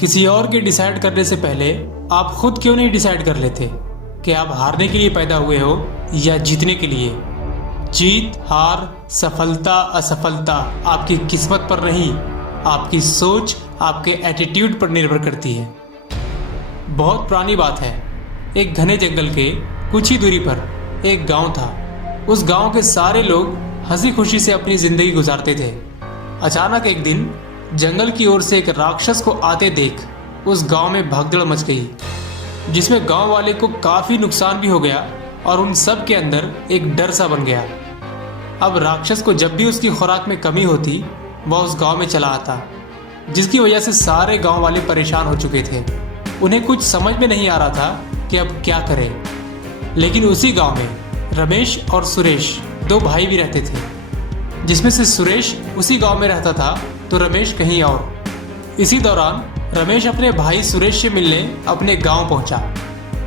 किसी और के डिसाइड करने से पहले आप खुद क्यों नहीं डिसाइड कर लेते कि आप हारने के लिए पैदा हुए हो या जीतने के लिए। जीत हार, सफलता असफलता आपकी किस्मत पर नहीं, आपकी सोच, आपके एटीट्यूड पर निर्भर करती है। बहुत पुरानी बात है। एक घने जंगल के कुछ ही दूरी पर एक गांव था। उस गांव के सारे लोग हंसी खुशी से अपनी जिंदगी गुजारते थे। अचानक एक दिन जंगल की ओर से एक राक्षस को आते देख उस गांव में भगदड़ मच गई, जिसमें गांव वाले को काफी नुकसान भी हो गया और उन सब के अंदर एक डर सा बन गया। अब राक्षस को जब भी उसकी खुराक में कमी होती वह उस गांव में चला आता, जिसकी वजह से सारे गांव वाले परेशान हो चुके थे। उन्हें कुछ समझ में नहीं आ रहा था कि अब क्या करें। लेकिन उसी गांव में रमेश और सुरेश दो भाई भी रहते थे, जिसमें से सुरेश उसी गांव में रहता था तो रमेश कहीं और। इसी दौरान रमेश अपने भाई सुरेश से मिलने अपने गांव पहुंचा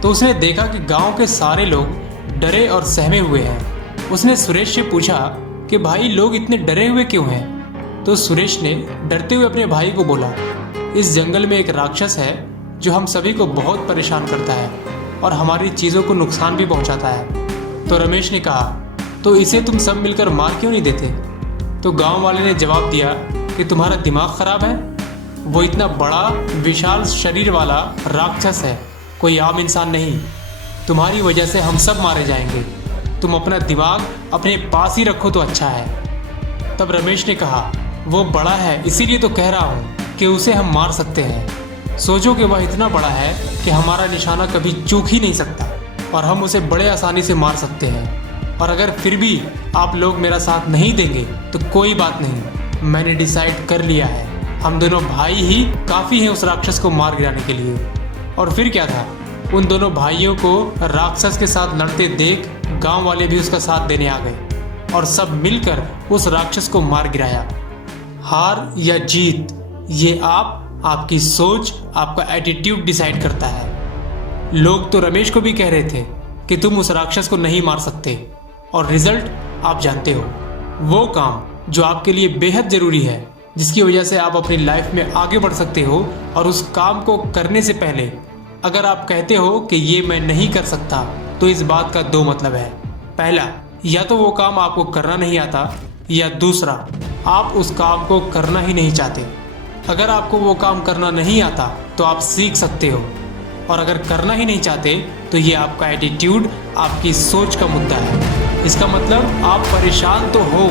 तो उसने देखा कि गांव के सारे लोग डरे और सहमे हुए हैं। उसने सुरेश से पूछा कि भाई लोग इतने डरे हुए क्यों हैं? तो सुरेश ने डरते हुए अपने भाई को बोला, इस जंगल में एक राक्षस है जो हम सभी को बहुत परेशान करता है और हमारी चीज़ों को नुकसान भी पहुंचाता है। तो रमेश ने कहा, तो इसे तुम सब मिलकर मार क्यों नहीं देते? तो गांव वाले ने जवाब दिया कि तुम्हारा दिमाग खराब है। वो इतना बड़ा विशाल शरीर वाला राक्षस है, कोई आम इंसान नहीं। तुम्हारी वजह से हम सब मारे जाएंगे। तुम अपना दिमाग अपने पास ही रखो तो अच्छा है। तब रमेश ने कहा, वो बड़ा है इसीलिए तो कह रहा हूँ कि उसे हम मार सकते हैं। सोचो कि वह इतना बड़ा है कि हमारा निशाना कभी चूक ही नहीं सकता और हम उसे बड़े आसानी से मार सकते हैं। और अगर फिर भी आप लोग मेरा साथ नहीं देंगे तो कोई बात नहीं, मैंने डिसाइड कर लिया है, हम दोनों भाई ही काफ़ी हैं उस राक्षस को मार गिराने के लिए। और फिर क्या था, उन दोनों भाइयों को राक्षस के साथ लड़ते देख गांव वाले भी उसका साथ देने आ गए और सब मिलकर उस राक्षस को मार गिराया। हार या जीत ये आपकी सोच, आपका एटीट्यूड डिसाइड करता है। लोग तो रमेश को भी कह रहे थे कि तुम उस राक्षस को नहीं मार सकते, और रिजल्ट आप जानते हो। वो काम जो आपके लिए बेहद जरूरी है, जिसकी वजह से आप अपनी लाइफ में आगे बढ़ सकते हो, और उस काम को करने से पहले अगर आप कहते हो कि ये मैं नहीं कर सकता, तो इस बात का दो मतलब है। पहला, या तो वो काम आपको करना नहीं आता, या दूसरा, आप उस काम को करना ही नहीं चाहते। अगर आपको वो काम करना नहीं आता तो आप सीख सकते हो, और अगर करना ही नहीं चाहते तो ये आपका एटीट्यूड, आपकी सोच का मुद्दा है। इसका मतलब आप परेशान तो हो,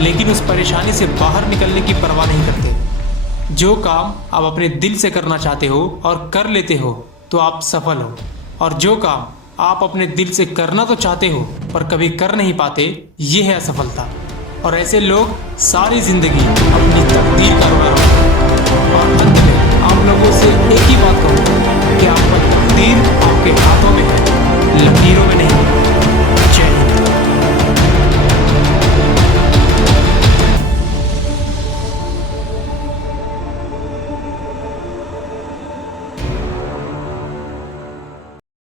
लेकिन उस परेशानी से बाहर निकलने की परवाह नहीं करते। जो काम आप अपने दिल से करना चाहते हो और कर लेते हो तो आप सफल हो, और जो काम आप अपने दिल से करना तो चाहते हो पर कभी कर नहीं पाते, ये है असफलता। और ऐसे लोग सारी जिंदगी अपनी तकदीर का रोना